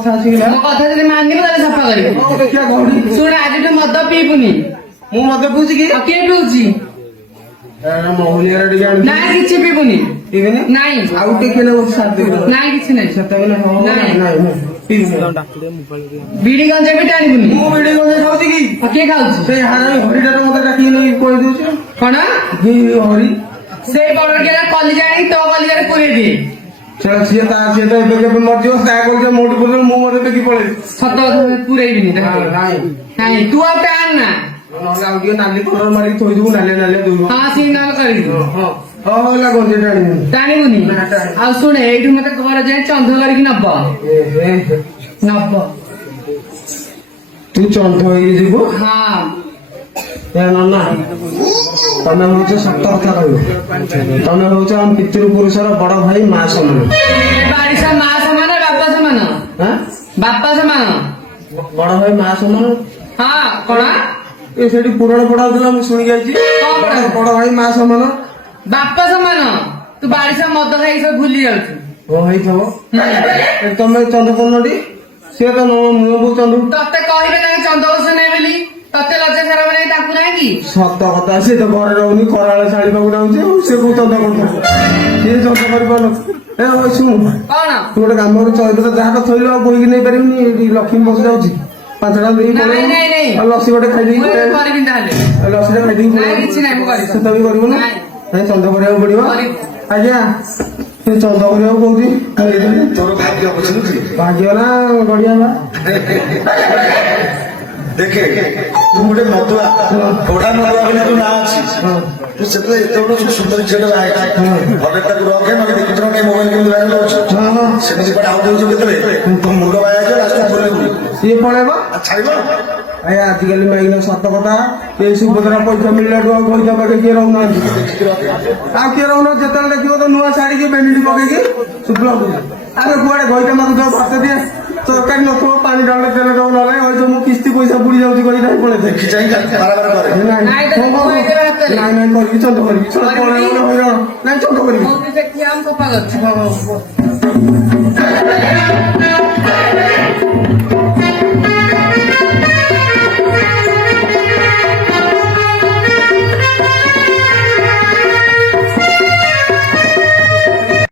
ମୋ କଥା ଯଦି ମାନିବୁ ତାହେଲେ ସଫା କରିବୁ। ଶୁଣ ଆଜିଠୁ ମଦ ପିଇବୁନି। ମୁଁ ମଦ ପିଉଛି କି? କିଏ ପିଉଛି? ମହୁଲିଆର ଟିକେ ଆଣି ନାଇଁ କିଛି ପିଇବୁନି। ପିଇବିନି? ନାଇଁ ଆଉ ଟିକେ ନାଇଁ କିଛି ନାହିଁ। ବିଡି ଗଞ୍ଜା ବି ଟାଣିବୁନି। ମୁଁ ବିଡି ଗଞ୍ଜା ଖାଉଛି କି? କିଏ ଖାଉଛି? ସେଇ ହରିଟାରେ ମତେ ଡାକିକି ନେଇ କହିଦଉଛି। କଣ ହରି ସେଇ ବଡ କଲିଜା ଆଣି ତୋ କଲିଜାରେ ପୁରେଇ ଦିଏ। ସିଏ ତ ଏବେ କେବେ ମରିଯିବ ତା କରୁଛ ମୋଠୁ ପୁରେଇ ମୁଁ ମତେ ଟେକି ପଳେଇବି। ସତ କଥା ପୁରେଇବିନି। ନାଇଁ ତୁ ଆଉ ଟାଣ ନା। ନହେଲେ ଆଉ ଟିକେ ନାଲି କଲର ମାରିକି ଥୋଇଦବୁ ନାଲିଆ ନାଲିଆ ଦଉବୁ। ହଁ ସିଗ୍ନାଲ କରିବି। ହେଲା ଗଞ୍ଜା ଟାଣିବୁନି। ଆଉ ଶୁଣେ ଏଇଠୁ ମତେ ଘର ଯାଇ ଚନ୍ଦ କରିକି ନବ। ତୁ ଚନ୍ଦ ହେଇକି ଯିବୁ? ହଁ ନନା ତମେ ହଉଛ ସତ କଥା କହିବ। ତମେ ହଉଛ ଆମ ପିତୃ ପୁରୁଷର ବଡ ଭାଇ ମା ସମାନ। ବାରିଶା ମା ସମାନ ବାପା ସମାନ। ବାପା ସମାନ ବଡ ଭାଇ ମା ସମାନ। ହଁ କଣ ଏ ସେଠି ପୁରାଣ ପଢାଉଥିଲା ମୁଁ ଶୁଣିକି ଆଇଛି। ବଡ ଭାଇ ମା ସମାନ ବାପା ସମାନ। ତୁ ବାରିଶା ମଦ ଖାଇକି ସବୁ ଭୁଲି ଯାଉଛୁ। ହେଇଥିବ ତମେ ଚନ୍ଦ କରୁନଟି। ସିଏ ତ ମୁହଁ ବୋଉ ଚନ୍ଦ। ତତେ କହିବେ ନା ଚନ୍ଦ ବର୍ଷ ନେଇ ବୋଲି। ତତେ ଲଜ୍ଜା ସାରା ମାନେ ତାକୁ ନାହିଁ କି? ସତ କଥା ସିଏ ତ ଘରେ ରହୁନି ଖରାବେଳେ ଶାଢୀ ପାକୁ ଯାଉଛି ଆଉ ସେ କୋଉ ଚନ୍ଦ କରୁଥିବ। ସିଏ ଚନ୍ଦ କରିପାରୁନ। ଶୁଣୁ କଣ ତୁ ଗୋଟେ କାମ କରୁ ଚୈତ୍ର ଯାହା ତ ଥୋଇଲୁ ଆଉ ବୋହିକି ନେଇ ପାରିବୁନି। ଲକ୍ଷ୍ମୀ ବସି ଯାଉଛି 5 ଟଙ୍କା ଦେଇକି ପଳେଇବୁ। ଆଉ ଲସି ଗୋଟେ ଖାଇଦେଇକି କରିବି ତାହେଲେ। ଲସିଟା ଖାଇଦେଇକି କିଛି ନାହିଁ ମୁଁ କରିବି। ସେଟା ବି କରିବୁ ନା? ଚନ୍ଦ କରିବାକୁ ପଡିବ। ଆଜ୍ଞା ସେ ଚନ୍ଦ କରିବାକୁ କହୁଛି। ତୋର ଭାଗ୍ୟ ବୁଝିଲୁ କି? ଭାଗ୍ୟ ନା ଗଡିଆ ବା ଦେଖେ ତୁ ଗୋଟେ ମଦୁଆ କୋଢା ମଦୁଆ ବୋଲି ତୁ ନାଁ ଅଛି। ତୁ ସେଥିରେ ଏତେ ବଡ ସୁନ୍ଦର ଝିଅଟା ଘରେ ତାକୁ ରଖେ ନହେଲେ ଦେଖିଛୁ ନା ମୋବାଇଲ କେମିତି ଭାଇରାଲ ହଉଛି। ସେମିତି କୁଆଡେ ଆଉଟ ହଉଛୁ କେତେବେଳେ ତୁ ମୁଣ୍ଡ ବାୟା ହେଇଯିବ ରାସ୍ତା ପଳେଇବୁ। ସିଏ ପଳେଇବ ଛାଡିବ। ଆଜ୍ଞା ଆଜିକାଲି ମାଇକିନା ସତ କଥା ଏଇ ସୁଭଦ୍ରା ପଇସା ମିଳିଲାଠୁ ଆଉ ପଇସା ପାଖେ କିଏ ରହୁନାହାନ୍ତି। ଆଉ କିଏ ରହୁନାହାନ୍ତି। ଯେତେବେଳେ ଦେଖିବ ତ ନୂଆ ଶାଢୀକି ବେନିଟି ପକେଇକି ଶୁକ୍ଳ ଆରେ କୁଆଡେ ଘଇଟା ମାଗୁଥିବ ଭାତ ଦିଏ ତରକାରୀ ନଥିବ ପାଣି ଡାଳ ତେଲ ଡାଳ ନହେଲେ ହଇତ ମୁଁ କିସ୍ତି ପଇସା ବୁଡି ଯାଉଛି କହିଟା ପଳେଇ ଦେଖି ଚାହିଁ ବାରବାର କରେ। ନାଇଁ କରିବି ଚନ୍ଦ କରିବି ହଇରାଣ ନାଇଁ ଚନ୍ଦ କରିବି। ସଫା କରୁଛି।